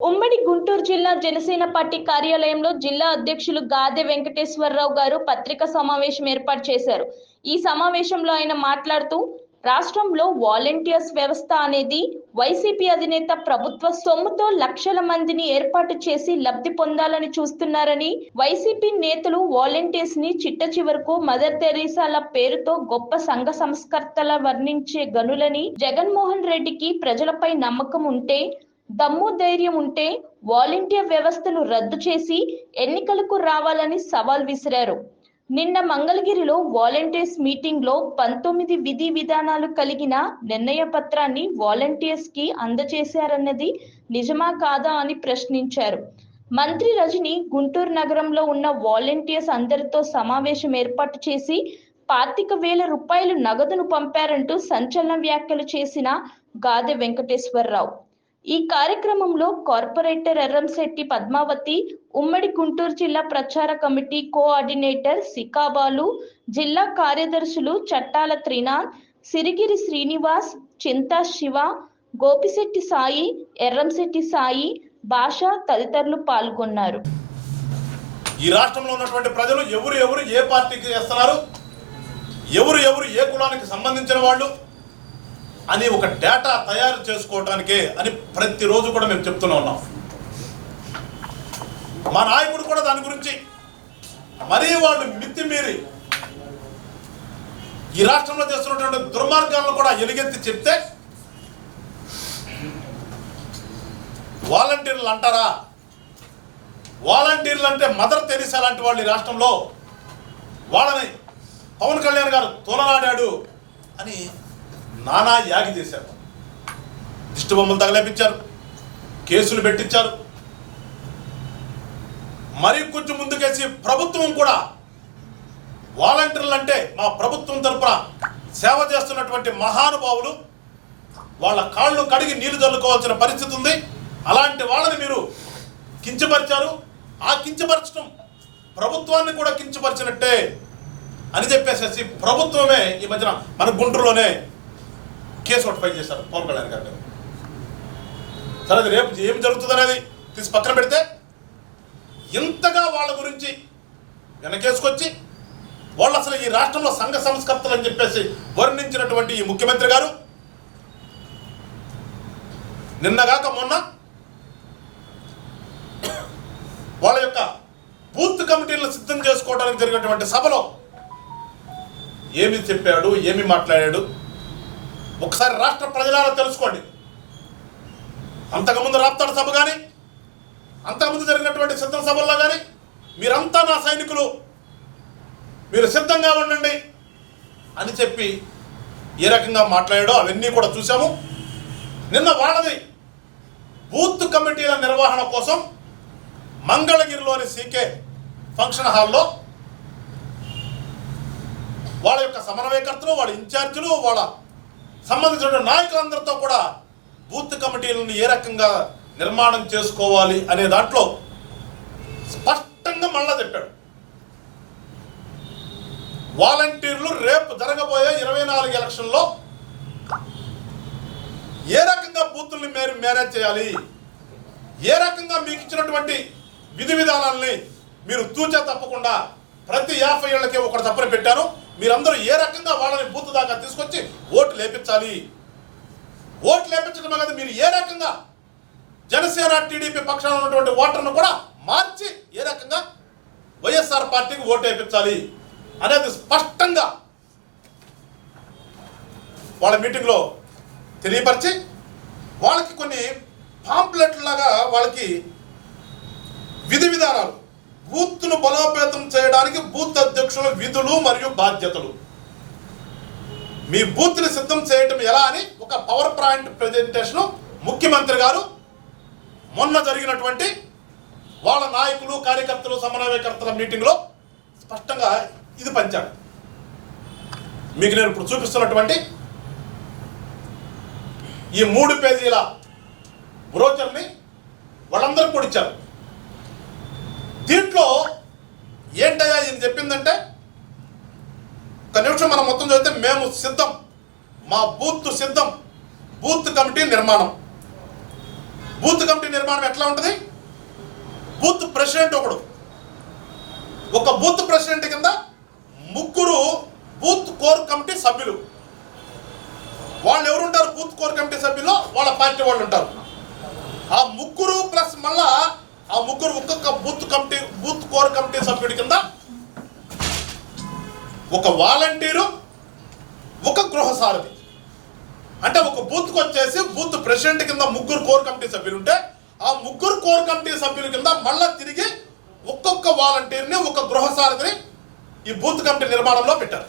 ఉమ్మడి గుంటూరు జిల్లా జనసేన పార్టీ కార్యాలయంలో జిల్లా అధ్యక్షులు గాదె వెంకటేశ్వరరావు గారు పత్రికా సమావేశం ఏర్పాటు చేశారు. ఈ సమావేశంలో ఆయన మాట్లాడుతూ రాష్ట్రంలో వాలంటీర్స్ వ్యవస్థ అనేది వైసీపీ అధినేత ప్రభుత్వ సొమ్ముతో లక్షల మందిని ఏర్పాటు చేసి లబ్ధి పొందాలని చూస్తున్నారని వైసీపీ నేతలు వాలంటీర్స్ని చిట్ట చివరకు మదర్ తెరీసాల పేరుతో గొప్ప సంఘ సంస్కర్తల వర్ణించే గనులని జగన్మోహన్ రెడ్డికి ప్రజలపై నమ్మకం ఉంటే దమ్ము ధైర్యం ఉంటే వాలంటీర్ వ్యవస్థను రద్దు చేసి ఎన్నికలకు రావాలని సవాల్ విసిరారు. నిన్న మంగళగిరిలో వాలంటీర్స్ మీటింగ్లో పంతొమ్మిది విధి విధానాలు కలిగిన నిర్ణయ పత్రాన్ని వాలంటీర్స్కి అందజేశారన్నది నిజమా కాదా అని ప్రశ్నించారు. మంత్రి రజని గుంటూరు నగరంలో ఉన్న వాలంటీర్స్ అందరితో సమావేశం ఏర్పాటు చేసి పాతిక వేల రూపాయలు నగదును పంపారంటూ సంచలన వ్యాఖ్యలు చేసిన గాదె వెంకటేశ్వరరావు. ఈ కార్యక్రమంలో కార్పొరేటర్ ఎర్రంశెట్టి పద్మావతి ఉమ్మడి గుంటూరు జిల్లా ప్రచార కమిటీ కోఆర్డినేటర్ సికాబాలు జిల్లా కార్యదర్శులు చట్టాల త్రినాథ్ సిరిగిరి శ్రీనివాస్ చింతా శివ గోపిశెట్టి సాయి ఎర్రంశెట్టి సాయి భాష తదితరులు పాల్గొన్నారు. ఈ రాష్ట్రంలో ఉన్నటువంటి ప్రజలు ఎవరు ఎవరు ఏ పార్టీకి చేస్తున్నారు? ఎవరు ఎవరు ఏ కులానికి సంబంధించిన వాళ్ళు? అని ఒక డేటా తయారు చేసుకోవడానికే అని ప్రతిరోజు కూడా మేము చెప్తూనే ఉన్నాం. మా నాయకుడు కూడా దాని గురించి మరీ వాళ్ళు మితిమీరి ఈ రాష్ట్రంలో చేస్తున్నటువంటి దుర్మార్గాలను కూడా ఎలుగెత్తి చెప్తే వాలంటీర్లు అంటారా? వాలంటీర్లు అంటే మదర్ తెరిసా లాంటి వాళ్ళు ఈ రాష్ట్రంలో వాళ్ళని పవన్ కళ్యాణ్ గారు తోలనాడాడు అని నానా యాగి చేశారు. దిష్టి బొమ్మలు తగలేపించారు కేసులు పెట్టించారు మరి కొంచెం ముందుకేసి ప్రభుత్వం కూడా వాలంటీర్లు అంటే మా ప్రభుత్వం తరఫున సేవ చేస్తున్నటువంటి మహానుభావులు వాళ్ళ కాళ్ళు కడిగి నీళ్ళు చల్లుకోవాల్సిన పరిస్థితి ఉంది. అలాంటి వాళ్ళని మీరు కించపరిచారు. ఆ కించపరచడం ప్రభుత్వాన్ని కూడా కించపరిచినట్టే అని చెప్పేసేసి ప్రభుత్వమే ఈ మధ్యన మన గుంటూరులోనే కేసు ఒకటి ఫైల్ చేశారు పవన్ కళ్యాణ్ గారు. సరే అది రేపు ఏం జరుగుతుంది అనేది తీసి పక్కన పెడితే ఇంతగా వాళ్ళ గురించి వెనకేసుకొచ్చి వాళ్ళు అసలు ఈ రాష్ట్రంలో సంఘ సంస్కర్తలు అని చెప్పేసి వర్ణించినటువంటి ఈ ముఖ్యమంత్రి గారు నిన్నగాక మొన్న వాళ్ళ యొక్క బూత్ కమిటీలను సిద్ధం చేసుకోవడానికి జరిగినటువంటి సభలో ఏమి చెప్పాడు ఏమి మాట్లాడాడు ఒకసారి రాష్ట్ర ప్రజలారా తెలుసుకోండి. అంతకుముందు రాప్తాడు సభ కానీ అంతకుముందు జరిగినటువంటి సిద్ధం సభల్లో కానీ మీరంతా నా సైనికులు. మీరు సిద్ధంగా ఉండండి అని చెప్పి ఏ రకంగా మాట్లాడాడో అవన్నీ కూడా చూసాము నిన్న వాళ్ళది బూత్ కమిటీల నిర్వహణ కోసం మంగళగిరిలోని సీకే ఫంక్షన్ హాల్లో వాళ్ళ యొక్క సమన్వయకర్తలు వాళ్ళ ఇన్ఛార్జీలు వాళ్ళ సంబంధించిన నాయకులందరితో కూడా బూత్ కమిటీలను ఏ రకంగా నిర్మాణం చేసుకోవాలి అనే దాంట్లో స్పష్టంగా మళ్ళా చెప్పాడు. వాలంటీర్లు రేపు జరగబోయే ఇరవై నాలుగు ఎలక్షన్లో ఏ రకంగా బూతుల్ని మీరు మేనేజ్ చేయాలి? ఏ రకంగా మీకు ఇచ్చినటువంటి విధి విధానాల్ని మీరు తూచా తప్పకుండా ప్రతి యాభై ఏళ్ళకి ఒకటి తప్పన పెట్టారు. మీరందరూ ఏ రకంగా వాళ్ళని బూత్ దాకా తీసుకొచ్చి ఓటు లేపించాలి? ఓటు లేపించడమే కదా మీరు ఏ రకంగా జనసేన టీడీపీ పక్షాన ఉన్నటువంటి ఓటర్ను కూడా మార్చి ఏ రకంగా వైఎస్ఆర్ పార్టీకి ఓటు వేయించాలి అనేది స్పష్టంగా వాళ్ళ మీటింగ్లో తెలియపరిచి వాళ్ళకి కొన్ని పాంప్లెట్ లాగా వాళ్ళకి విధి విధానాలు బూత్ను బలోపేతం చేయడానికి బూత్ అధ్యక్షుల విధులు మరియు బాధ్యతలు. మీ బూత్ని సిద్ధం చేయటం ఎలా అని ఒక పవర్ పాయింట్ ప్రజెంటేషన్ ముఖ్యమంత్రి గారు మొన్న జరిగినటువంటి వాళ్ళ నాయకులు కార్యకర్తలు సమన్వయకర్తల మీటింగ్లో స్పష్టంగా ఇది పంచాడు మీకు నేను ఇప్పుడు చూపిస్తున్నటువంటి ఈ మూడు పేజీల బ్రోచర్ని వాళ్ళందరూ కూడా ఇచ్చారు దీంట్లో ఏంటయ్యా ఇది చెప్పిందంటే ఒక నిమిషం మనం మొత్తం చదివితే మేము సిద్ధం. మా బూత్ సిద్ధం. బూత్ కమిటీ నిర్మాణం. బూత్ కమిటీ నిర్మాణం ఎట్లా ఉంటుంది? బూత్ ప్రెసిడెంట్ ఒకడు. ఒక బూత్ ప్రెసిడెంట్ కింద ముగ్గురు బూత్ కోర్ కమిటీ సభ్యులు. వాళ్ళు ఎవరుంటారు? బూత్ కోర్ కమిటీ సభ్యులు వాళ్ళ పార్టీ వాళ్ళు ఉంటారు. ఆ ముగ్గురు ప్లస్ మళ్ళా ఆ ముగ్గురు ఒక్కొక్క booth committee booth core committee సభ్యుడి కింద ఒక వాలంటీరు ఒక గృహ సారథి అంటే ఒక బూత్కి వచ్చేసి బూత్ ప్రెసిడెంట్ కింద ముగ్గురు కోర్ కమిటీ సభ్యులు ఉంటే ఆ ముగ్గురు కోర్ కమిటీ సభ్యుల కింద మళ్ళా తిరిగి ఒక్కొక్క వాలంటీర్ని ఒక గృహ సారథిని ఈ బూత్ కమిటీ నిర్మాణంలో పెట్టారు.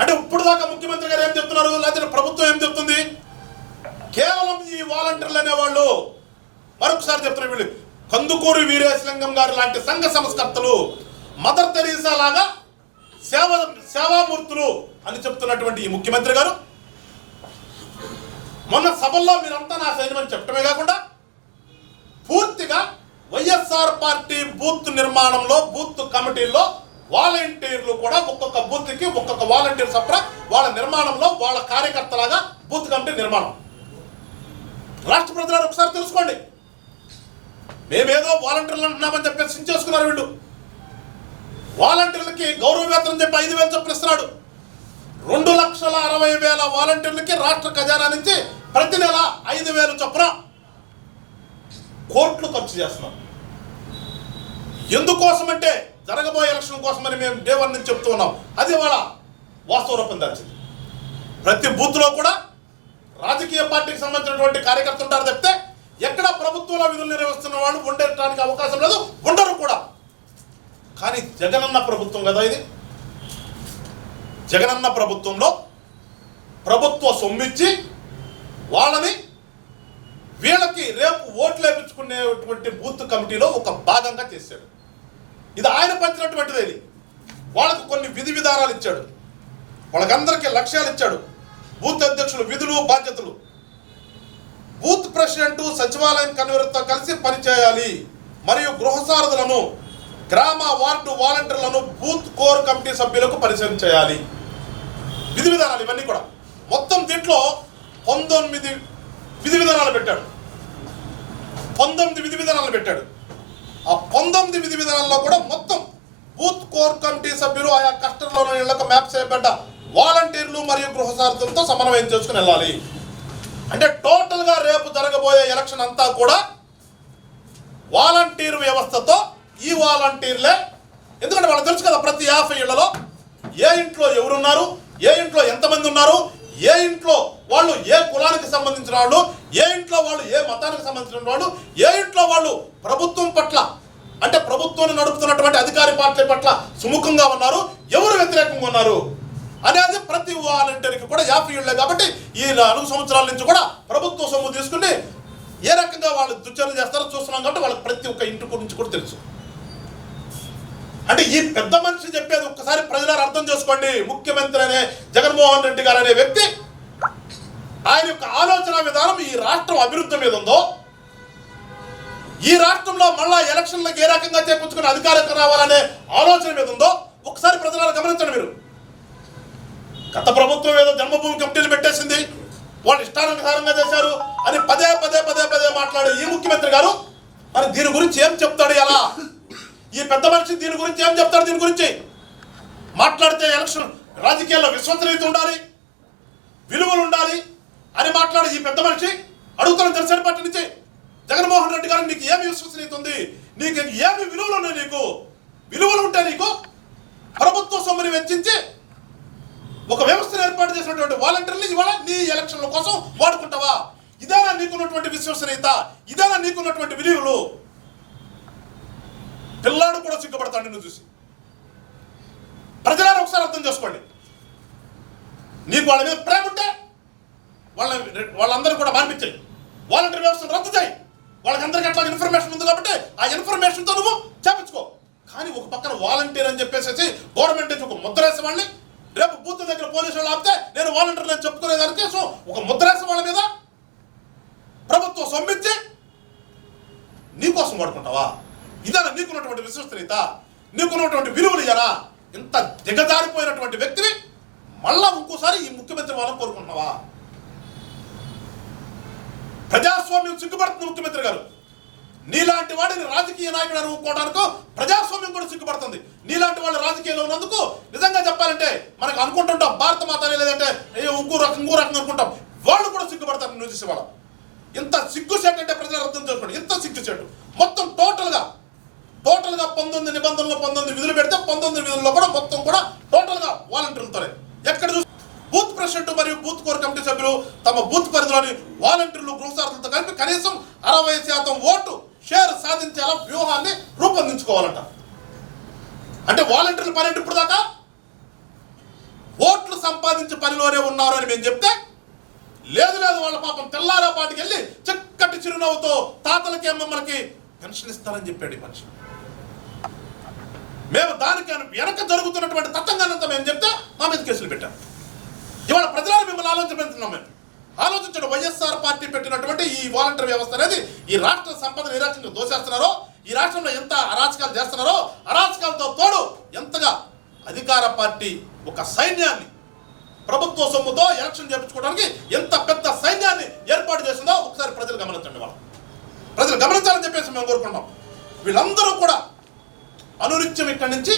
అంటే ఇప్పుడు దాకా ముఖ్యమంత్రి గారు ఏం చెప్తున్నారు? లేకపోతే ప్రభుత్వం ఏం చెప్తుంది? కేవలం ఈ వాలంటీర్లు అనేవాళ్ళు. మరొకసారి చెప్తున్నారు వీళ్ళు కందుకూరి వీరేశలింగం గారు లాంటి సంఘ సంస్కర్తలు మదర్ తెరీసా లాగా సేవ సేవామూర్తులు అని చెప్తున్నటువంటి ఈ ముఖ్యమంత్రి గారు. మొన్న సభల్లో మీరంతా నా సైన్యం అని చెప్పడమే కాకుండా పూర్తిగా వైఎస్ఆర్ పార్టీ బూత్ నిర్మాణంలో బూత్ కమిటీల్లో వాలంటీర్లు కూడా ఒక్కొక్క బూత్కి ఒక్కొక్క వాలంటీర్ సప్ర వాళ్ళ నిర్మాణంలో వాళ్ళ కార్యకర్తలాగా బూత్ కమిటీ నిర్మాణం. రాష్ట్ర ప్రజలు ఒకసారి తెలుసుకోండి. మేమేదో వాలంటీర్లు అంటున్నామని చెప్పి సించేసుకున్నారు వీళ్ళు. వాలంటీర్లకి గౌరవ వేతనం చెప్పి ఐదు వేలు చొప్పున రెండు లక్షల అరవై వేల వాలంటీర్లకి రాష్ట్ర ఖజానా నుంచి ప్రతి నెల ఐదు వేలు చొప్పున కోట్లు ఖర్చు చేస్తున్నాం. ఎందుకోసమంటే జరగబోయే ఎలక్షన్ కోసమని మేము డే వన్ నుంచి చెప్తూ ఉన్నాం. అది వాళ్ళ వాస్తవ రూపం దాల్చింది. ప్రతి బూత్లో కూడా రాజకీయ పార్టీకి సంబంధించినటువంటి కార్యకర్తలు ఉంటారు తప్పితే ఎక్కడ ప్రభుత్వంలో విధులు నిర్వహిస్తున్న వాళ్ళు ఉండటానికి అవకాశం లేదు ఉండరు కూడా. కానీ జగనన్న ప్రభుత్వం కదా ఇది. జగనన్న ప్రభుత్వంలో ప్రభుత్వ సొమ్మిచ్చి వాళ్ళని వీళ్ళకి రేపు ఓట్లు వేపించుకునేటువంటి బూత్ కమిటీలో ఒక భాగంగా చేశాడు. ఇది ఆయన పంచినటువంటిది ఇది. వాళ్ళకు కొన్ని విధి విధానాలు ఇచ్చాడు. వాళ్ళకందరికీ లక్ష్యాలు ఇచ్చాడు. బూత్ అధ్యక్షులు విధులు బాధ్యతలు. బూత్ ప్రెసిడెంట్ సచివాలయం కన్వీనర్తో కలిసి పనిచేయాలి. మరియు గృహసారథులను గ్రామ వార్డు వాలంటీర్లను బూత్ కోర్ కమిటీ సభ్యులకు పరిచయం చేయాలి. విధి విధానాలు ఇవన్నీ కూడా. మొత్తం దీంట్లో పంతొమ్మిది విధి విధానాలు పెట్టాడు. పంతొమ్మిది విధి విధానాలు పెట్టాడు. ఆ పంతొమ్మిది విధి విధానాల్లో కూడా మొత్తం బూత్ కోర్ కమిటీ సభ్యులు ఆయా కష్టంలో ఇళ్ళకు మ్యాప్ చేయబడ్డ వాలంటీర్లు మరియు గృహసారథులతో సమన్వయం చేసుకుని వెళ్ళాలి. అంటే టోటల్గా రేపు జరగబోయే ఎలక్షన్ అంతా కూడా వాలంటీర్ వ్యవస్థతో ఈ వాలంటీర్లే ఎందుకంటే వాళ్ళకి తెలుసు కదా ప్రతి యాభై ఇళ్ళలో ఏ ఇంట్లో ఎవరున్నారు ఏ ఇంట్లో ఎంతమంది ఉన్నారు ఏ ఇంట్లో వాళ్ళు ఏ కులానికి సంబంధించిన వాళ్ళు ఏ ఇంట్లో వాళ్ళు ఏ మతానికి సంబంధించిన వాళ్ళు ఏ ఇంట్లో వాళ్ళు ప్రభుత్వం పట్ల అంటే ప్రభుత్వాన్ని నడుపుతున్నటువంటి అధికారి పార్టీ పట్ల సుముఖంగా ఉన్నారు ఎవరు వ్యతిరేకంగా ఉన్నారు? అనేది ప్రతి వాలంటీర్కి కూడా యాభై ఏళ్ళే కాబట్టి ఈ నాలుగు సంవత్సరాల నుంచి కూడా ప్రభుత్వ సొమ్ము తీసుకుని ఏ రకంగా వాళ్ళు దుచ్చర్లు చేస్తారో చూస్తున్నాం కాబట్టి వాళ్ళకి ప్రతి ఒక్క ఇంటి గురించి కూడా తెలుసు. అంటే ఈ పెద్ద మనిషి చెప్పేది ఒక్కసారి ప్రజలారు అర్థం చేసుకోండి. ముఖ్యమంత్రి అనే జగన్మోహన్ రెడ్డి గారు అనే వ్యక్తి ఆయన యొక్క ఆలోచన విధానం ఈ రాష్ట్రం అభివృద్ధి మీద ఉందో ఈ రాష్ట్రంలో మళ్ళా ఎలక్షన్లకు ఏ రకంగా చేపించుకుని అధికారంగా రావాలనే ఆలోచన మీద ఉందో ఒకసారి ప్రజలారు గమనించండి మీరు. గత ప్రభుత్వం ఏదో జన్మభూమి కమిటీలు పెట్టేసింది. వాళ్ళు ఇష్టానుసారంగా చేశారు. అని పదే పదే పదే పదే మాట్లాడే ఈ ముఖ్యమంత్రి గారు మరి దీని గురించి ఏం చెప్తాడు ఎలా? ఈ పెద్ద మనిషి దీని గురించి ఏం చెప్తాడు దీని గురించి? మాట్లాడితే ఎలక్షన్ రాజకీయాల్లో విశ్వసనీయత ఉండాలి విలువలు ఉండాలి అని మాట్లాడే ఈ పెద్ద మనిషి అడుగుతాను జనసేన పార్టీ నుంచి జగన్మోహన్ రెడ్డి గారు నీకు ఏమి విశ్వసనీయత ఉంది? నీకు ఏమి విలువలు ఉన్నాయి నీకు? విలువలు ఉంటే నీకు ప్రభుత్వ సొమ్ముని వెచ్చించి ఒక వ్యవస్థను ఏర్పాటు చేసినటువంటి వాలంటీర్లు ఇవాళ నీ ఎలక్షన్ల కోసం వాడుకుంటావా? ఇదేనా నీకున్నటువంటి విశ్వసనీయత? ఇదేనా నీకున్నటువంటి విలువలు? పిల్లాడు కూడా సిగ్గుపడతాడు నిన్ను చూసి. ప్రజలను ఒకసారి అర్థం చేసుకోండి. నీకు వాళ్ళ మీద ప్రేమ ఉంటే వాళ్ళ వాళ్ళందరూ కూడా మార్పించాయి వాలంటీర్ వ్యవస్థను రద్దు చేయి. వాళ్ళకందరికీ అట్లా ఇన్ఫర్మేషన్ ఉంది కాబట్టి ఆ ఇన్ఫర్మేషన్తో నువ్వు చేపించుకో. కానీ ఒక పక్కన వాలంటీర్ అని చెప్పేసి గవర్నమెంట్ నుంచి ఒక ముద్ర వేసే వాళ్ళని ప్రభుత్వం బూత్ దగ్గర పోలీసు వాళ్ళు ఆపితే నేను వాలంటీర్లు అని చెప్పుకునేదానికి సో ఒక ముద్ర వాళ్ళ మీద ప్రభుత్వం సొమ్మిచ్చి నీకోసం వాడుకుంటావా? ఇదేనా నీకున్నటువంటి విశ్వసనీయత? నీకున్నటువంటి విలువలు ఇయ్యనా? ఇంత దిగజారిపోయినటువంటి వ్యక్తిని మళ్ళా ఇంకోసారి ఈ ముఖ్యమంత్రి వాళ్ళని కోరుకుంటున్నావా? ప్రజాస్వామ్యం సిగ్గుపడుతుంది ముఖ్యమంత్రి గారు. నీలాంటి వాడిని రాజకీయ నాయకుడు అనుకోవడానికి ప్రజాస్వామ్యం కూడా సిగ్గుపడుతుంది. నీలాంటి వాళ్ళు రాజకీయంలో ఉన్నందుకు నిజంగా చెప్పాలంటే మనకు అనుకుంటుంటాం భారత మాత అని లేదంటే ఏ ఇంకో అనుకుంటాం. వాళ్ళు కూడా సిగ్గుపడతారు నువ్వు చూసే వాళ్ళ. ఇంత సిగ్గు చెట్టు అంటే ప్రజలు అర్థం చేసుకోండి. ఇంత సిగ్గు చెట్టు మొత్తం టోటల్గా టోటల్గా పంతొమ్మిది నిబంధనలు పంతొమ్మిది విధులు పెడితే పంతొమ్మిది విధుల్లో కూడా మొత్తం కూడా టోటల్గా వాలంటీర్లతోనే ఎక్కడ చూసి బూత్ ప్రెసిడెంట్ మరియు బూత్ కోర్ కమిటీ సభ్యులు తమ బూత్ పరిధిలోని వాలంటీర్లు గృహసార్థులతో కలిపి కనీసం అరవై శాతం ఓటు షేర్ సాధించేలా వ్యూహాన్ని రూపొందించుకోవాలంట. అంటే వాలంటీర్లు పని ఇప్పుడు దాకా? సంపాదించే పనిలోనే ఉన్నారు అని మేము చెప్తే లేదు లేదు వాళ్ళ పాపం తెల్లారా పాటికి వెళ్ళి చక్కటి చిరునవ్వుతో తాతలకి అమ్మమ్మలకి పెన్షన్ ఇస్తారని చెప్పాడు ఈ మనిషి. మేము దానికి వెనక జరుగుతున్నటువంటి తత్వంగానంతా మేము చెప్తే మా మీద కేసులు పెట్టాం. ఇవాళ ప్రజలను మిమ్మల్ని ఆలోచించుతున్నాం మేము. ఆలోచించడం వైఎస్ఆర్ పార్టీ పెట్టినటువంటి ఈ వాలంటీర్ వ్యవస్థ అనేది ఈ రాష్ట్ర సంపద ఏ దోచేస్తున్నారో ఈ రాష్ట్రంలో ఎంత అరాచకాలు చేస్తున్నారో అరాచకాలతో తోడు ఎంతగా అధికార పార్టీ ఒక సైన్యాన్ని ప్రభుత్వ సొమ్ముతో ఎలక్షన్ చేయించుకోవడానికి ఎంత పెద్ద సైన్యాన్ని ఏర్పాటు చేసిందో ఒకసారి ప్రజలు గమనించండి వాళ్ళు. ప్రజలు గమనించాలని చెప్పేసి మేము కోరుకుంటాం వీళ్ళందరూ కూడా అనునిత్యం ఇక్కడి నుంచి.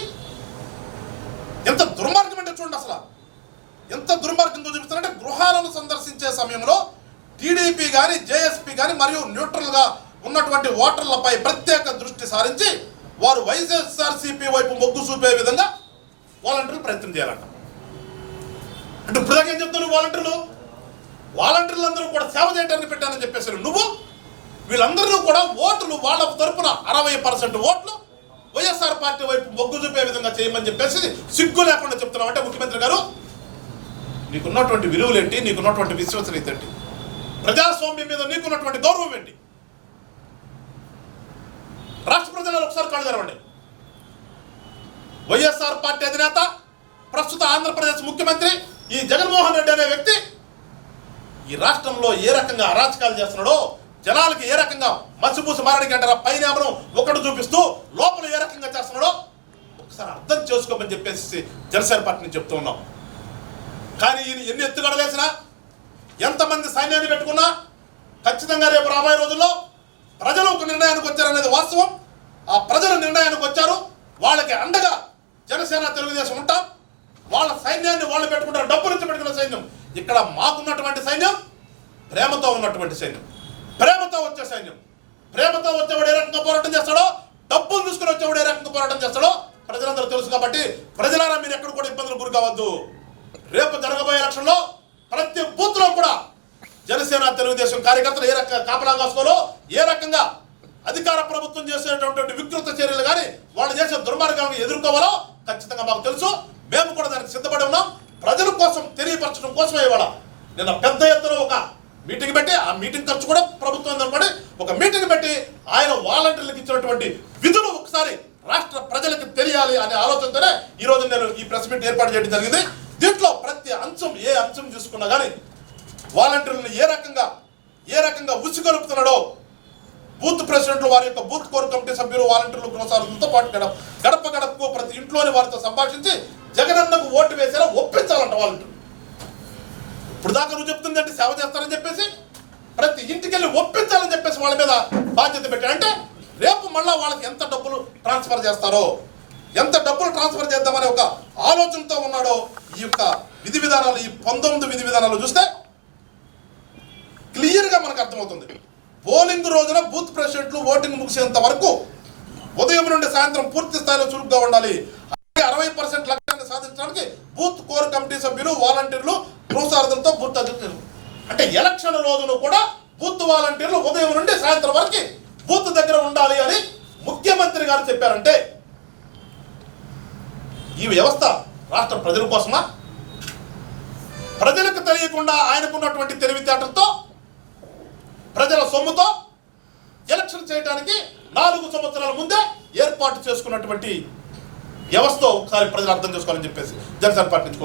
ఎంత దుర్మార్గం అంటే చూడండి అసలు. ఎంత దుర్మార్గంతో చూపిస్తారంటే గృహాలను సందర్శించే సమయంలో టీడీపీ కానీ జేఎస్పీ కానీ మరియు న్యూట్రల్గా ఉన్నటువంటి ఓటర్లపై ప్రత్యేక దృష్టి సారించి వారు వైఎస్ఆర్సీపీ వైపు మొగ్గు చూపే విధంగా వాలంటీర్లు ప్రయత్నం చేయాలంట. అంటే ఇప్పుడు ఏం చెప్తాను వాలంటీర్లు వాలంటీర్లు అందరూ కూడా సేవ చేయడానికి పెట్టానని చెప్పేసారు నువ్వు వీళ్ళందరూ కూడా ఓట్లు వాళ్ళ తరపున అరవై పర్సెంట్ ఓట్లు వైఎస్ఆర్ పార్టీ వైపు మొగ్గు చూపే విధంగా చేయమని చెప్పేసి సిగ్గు లేకుండా చెప్తున్నావు. అంటే ముఖ్యమంత్రి గారు నీకున్నటువంటి విలువలేంటి? నీకున్నటువంటి విశ్వసనీయత ఏంటి? ప్రజాస్వామ్యం మీద నీకున్నటువంటి గౌరవం ఏంటి రాష్ట్ర ప్రజలను ఒకసారి కళ్ళు తెరవండి వైఎస్ఆర్ పార్టీ అధినేత ప్రస్తుత ఆంధ్రప్రదేశ్ ముఖ్యమంత్రి ఈ జగన్మోహన్ రెడ్డి అనే వ్యక్తి ఈ రాష్ట్రంలో ఏ రకంగా అరాచకాలు చేస్తున్నాడో జనాలకి ఏ రకంగా మసిపూసి మారడికి అంటారా? పైన ఒకటి చూపిస్తూ లోపల ఏ రకంగా చేస్తున్నాడో ఒకసారి అర్థం చేసుకోమని చెప్పేసి జనసేన పార్టీని చెప్తూ ఉన్నాం. కానీ ఈయన ఎన్ని ఎత్తుగడలేసినా ఎంతమంది సైన్యాన్ని పెట్టుకున్నా ఖచ్చితంగా రేపు రాబోయే రోజుల్లో ప్రజలు ఒక నిర్ణయానికి వచ్చారనేది వాస్తవం. ఆ ప్రజలు నిర్ణయానికి వచ్చారు. వాళ్ళకి అండగా జనసేన తెలుగుదేశం ఉంటాం. వాళ్ళ సైన్యాన్ని వాళ్ళు పెట్టుకుంటారు. డబ్బు నుంచి పెట్టుకున్న సైన్యం. ఇక్కడ మాకున్నటువంటి సైన్యం ప్రేమతో ఉన్నటువంటి సైన్యం. ప్రేమతో వచ్చే సైన్యం. ప్రేమతో వచ్చేవాడు ఏ రకంగా పోరాటం చేస్తాడో? డబ్బులు తీసుకుని వచ్చేవాడు ఏ రకంగా పోరాటం చేస్తాడో? ప్రజలందరూ తెలుసు కాబట్టి ప్రజలారా మీరు ఎక్కడ కూడా ఇబ్బందులు గురి కావద్దు. రేపు జరగబోయే ఎలక్షన్లో ప్రతి బూత్లో కూడా జనసేన తెలుగుదేశం కార్యకర్తలు ఏ రకంగా కాపలా కాసుకోలో ఏ రకంగా అధికార ప్రభుత్వం చేసేటటువంటి వికృత చర్యలు కానీ వాళ్ళు చేసే దుర్మార్గాన్ని ఎదుర్కోవాలో ఖచ్చితంగా మాకు తెలుసు. మేము కూడా దానికి సిద్ధపడి ఉన్నాం. ప్రజల కోసం తెలియపరచడం కోసమే ఇవాళ. నిన్న పెద్ద ఎత్తున ఒక మీటింగ్ పెట్టి ఆ మీటింగ్ ఖర్చు కూడా ప్రభుత్వం అనుకోండి ఒక మీటింగ్ పెట్టి ఆయన వాలంటీర్లకు ఇచ్చినటువంటి విధులు ఒకసారి రాష్ట్ర ప్రజలకు తెలియాలి అనే ఆలోచనతోనే ఈ రోజు నేను ఈ ప్రెస్ మీట్ ఏర్పాటు చేయడం జరిగింది. దీంట్లో ప్రతి అంశం ఏ అంశం చూసుకున్నా కానీ వాలంటీర్లను ఏ రకంగా ఏ రకంగా ఉసిగొలుపుతున్నాడో బూత్ ప్రెసిడెంట్లు వారి యొక్క బూత్ కోర్ కమిటీ సభ్యులు వాలంటీర్లు కొనసాగుతుంతో పాటు గడప గడప గడపకు ప్రతి ఇంట్లోని వారితో సంభాషించి జగనన్నకు ఓటు వేసేలా ఒప్పించాలంట వాలంటీర్లు. ఇప్పుడు దాకా నువ్వు చెప్తుందంటే సేవ చేస్తారని చెప్పేసి ప్రతి ఇంటికి వెళ్ళి ఒప్పించాలని చెప్పేసి వాళ్ళ మీద బాధ్యత పెట్టాడు అంటే రేపు మళ్ళా వాళ్ళకి ఎంత డబ్బులు ట్రాన్స్ఫర్ చేస్తారో ఎంత డబ్బులు ట్రాన్స్ఫర్ చేద్దామనే ఒక ఆలోచనతో ఉన్నాడో ఈ యొక్క విధి విధానాలు ఈ పంతొమ్మిది విధి విధానాలు చూస్తే క్లియర్గా మనకు అర్థమవుతుంది. పోలింగ్ రోజున బూత్ ప్రెసిడెంట్లు ఓటింగ్ ముగిసేంత వరకు ఉదయం నుండి సాయంత్రం పూర్తి స్థాయిలో చురుగ్గా ఉండాలి అలాగే అరవై పర్సెంట్ లక్ష్యాన్ని సాధించడానికి బూత్ కోర్ కమిటీ సభ్యులు వాలంటీర్లు గృహసారథులతో బూత్ అధ్యక్షులు. అంటే ఎలక్షన్ రోజున కూడా బూత్ వాలంటీర్లు ఉదయం నుండి సాయంత్రం వరకు బూత్ దగ్గర ఉండాలి అని ముఖ్యమంత్రి గారు చెప్పారంటే ఈ వ్యవస్థ రాష్ట్ర ప్రజల కోసమా? ప్రజలకు తెలియకుండా ఆయనకున్నటువంటి తెలివితేటలతో ప్రజల సొమ్ముతో ఎలక్షన్ చేయడానికి నాలుగు సంవత్సరాల ముందే ఏర్పాటు చేసుకున్నటువంటి వ్యవస్థ ఒకసారి ప్రజలు అర్థం చేసుకోవాలని చెప్పేసి జనసేన పార్టీ